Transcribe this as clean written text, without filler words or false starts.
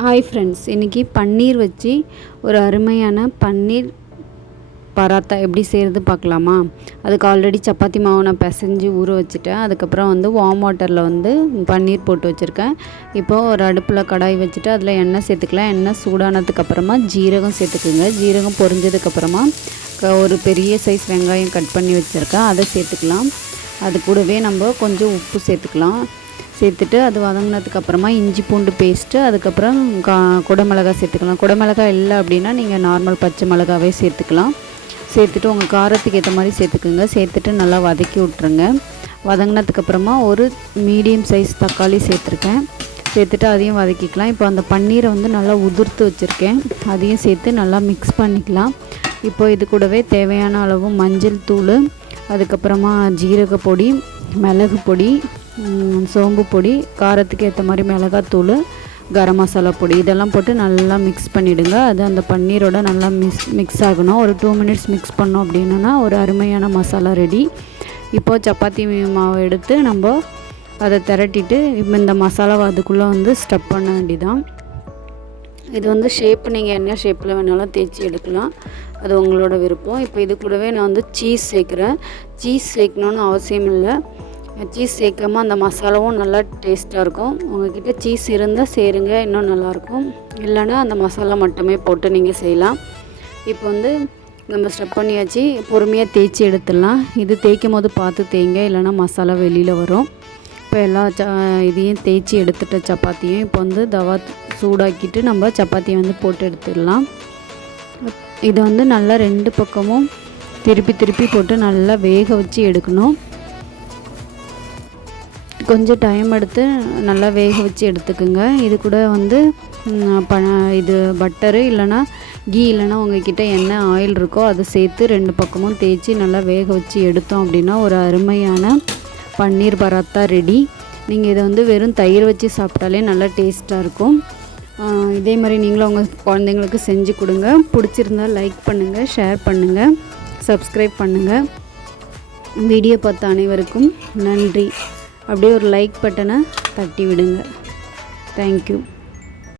Hi friends, இன்றைக்கி பன்னீர் வச்சு ஒரு அருமையான பன்னீர் பராத்தா எப்படி செய்கிறது பார்க்கலாமா? அதுக்கு ஆல்ரெடி சப்பாத்தி மாவு நான் பிசைஞ்சு ஊற வச்சுட்டேன். அதுக்கப்புறம் வார்ம் வாட்டரில் பன்னீர் போட்டு வச்சுருக்கேன். இப்போது ஒரு அடுப்பில் கடாய் வச்சுட்டு அதில் எண்ணெய் சேர்த்துக்கலாம். எண்ணெய் சூடானதுக்கப்புறமா ஜீரகம் சேர்த்துக்குங்க. ஜீரகம் பொரிஞ்சதுக்கப்புறமா ஒரு பெரிய சைஸ் வெங்காயம் கட் பண்ணி வச்சுருக்கேன், அதை சேர்த்துக்கலாம். அது கூடவே நம்ம கொஞ்சம் உப்பு சேர்த்துக்கலாம். சேர்த்துட்டு அது வதங்கினதுக்கப்புறமா இஞ்சி பூண்டு பேஸ்ட்டு, அதுக்கப்புறம் குடமிளகாய் சேர்த்துக்கலாம். குடமிளகாய் இல்லை அப்படின்னா நீங்கள் நார்மல் பச்சை மிளகாவே சேர்த்துக்கலாம். சேர்த்துட்டு உங்கள் காரத்துக்கு ஏற்ற மாதிரி சேர்த்துக்குங்க. சேர்த்துட்டு நல்லா வதக்கி விட்ருங்க. வதங்கினதுக்கப்புறமா ஒரு மீடியம் சைஸ் தக்காளி சேர்த்துருக்கேன். சேர்த்துட்டு அதையும் வதக்கிக்கலாம். இப்போ அந்த பன்னீரை நல்லா உதிர்த்து வச்சுருக்கேன், அதையும் சேர்த்து நல்லா மிக்ஸ் பண்ணிக்கலாம். இப்போ இது கூடவே தேவையான அளவு மஞ்சள் தூள், அதுக்கப்புறமா ஜீரக பொடி, மிளகு பொடி, சோம்பு பொடி, காரத்துக்கு ஏற்ற மாதிரி மிளகாத்தூள், கரம் மசாலா பொடி இதெல்லாம் போட்டு நல்லா மிக்ஸ் பண்ணிவிடுங்க. அது அந்த பன்னீரோட நல்லா மிக்ஸ் ஆகணும். ஒரு 2 மினிட்ஸ் மிக்ஸ் பண்ணோம் அப்படின்னா ஒரு அருமையான மசாலா ரெடி. இப்போது சப்பாத்தி மாவை எடுத்து நம்ம அதை திரட்டிட்டு இப்போ இந்த மசாலாவை அதுக்குள்ளே ஸ்டப் பண்ண வேண்டியதான். இது ஷேப்பு நீங்கள் என்ன ஷேப்பில் வேணாலும் தேய்ச்சி எடுக்கலாம், அது உங்களோட விருப்பம். இப்போ இது கூடவே நான் சீஸ் சேர்க்குறேன். சீஸ் சேர்க்கணுன்னு அவசியம் இல்லை. சீஸ் சேர்க்காம அந்த மசாலாவும் நல்லா டேஸ்ட்டாக இருக்கும். உங்கள்கிட்ட சீஸ் இருந்தால் சேருங்க, இன்னும் நல்லாயிருக்கும். இல்லைன்னா அந்த மசாலா மட்டுமே போட்டு நீங்கள் செய்யலாம். இப்போ நம்ம ஸ்டப் பண்ணியாச்சு. பொறுமையாக தேய்ச்சி எடுத்துடலாம். இது தேய்க்கும் போது பார்த்து தேய்ங்க, இல்லைன்னா மசாலா வெளியில் வரும். இப்போ எல்லா இதையும் தேய்ச்சி எடுத்துட்ட சப்பாத்தியும் இப்போ தவா சூடாக்கிட்டு நம்ம சப்பாத்தியை போட்டு எடுத்துடலாம். இதை நல்லா 2 பக்கமும் திருப்பி திருப்பி போட்டு நல்லா வேக வச்சு எடுக்கணும். கொஞ்சம் டைம் எடுத்து நல்லா வேக வச்சு எடுத்துக்குங்க. இது கூட இது பட்டரு இல்லைன்னா கீ, இல்லைன்னா உங்கள்கிட்ட என்ன ஆயில் இருக்கோ அதை சேர்த்து 2 பக்கமும் தேய்ச்சி நல்லா வேக வச்சு எடுத்தோம் அப்படின்னா ஒரு அருமையான பன்னீர் பராத்தா ரெடி. நீங்கள் இதை வெறும் தயிர் வச்சு சாப்பிட்டாலே நல்லா டேஸ்ட்டாக இருக்கும். இதே மாதிரி நீங்களும் உங்கள் குழந்தைங்களுக்கு செஞ்சு கொடுங்க. பிடிச்சிருந்தால் லைக் பண்ணுங்கள், ஷேர் பண்ணுங்கள், சப்ஸ்கிரைப் பண்ணுங்கள். வீடியோ பார்த்த அனைவருக்கும் நன்றி. அப்படியே ஒரு லைக் பட்டனை தட்டி விடுங்க. தேங்க்யூ.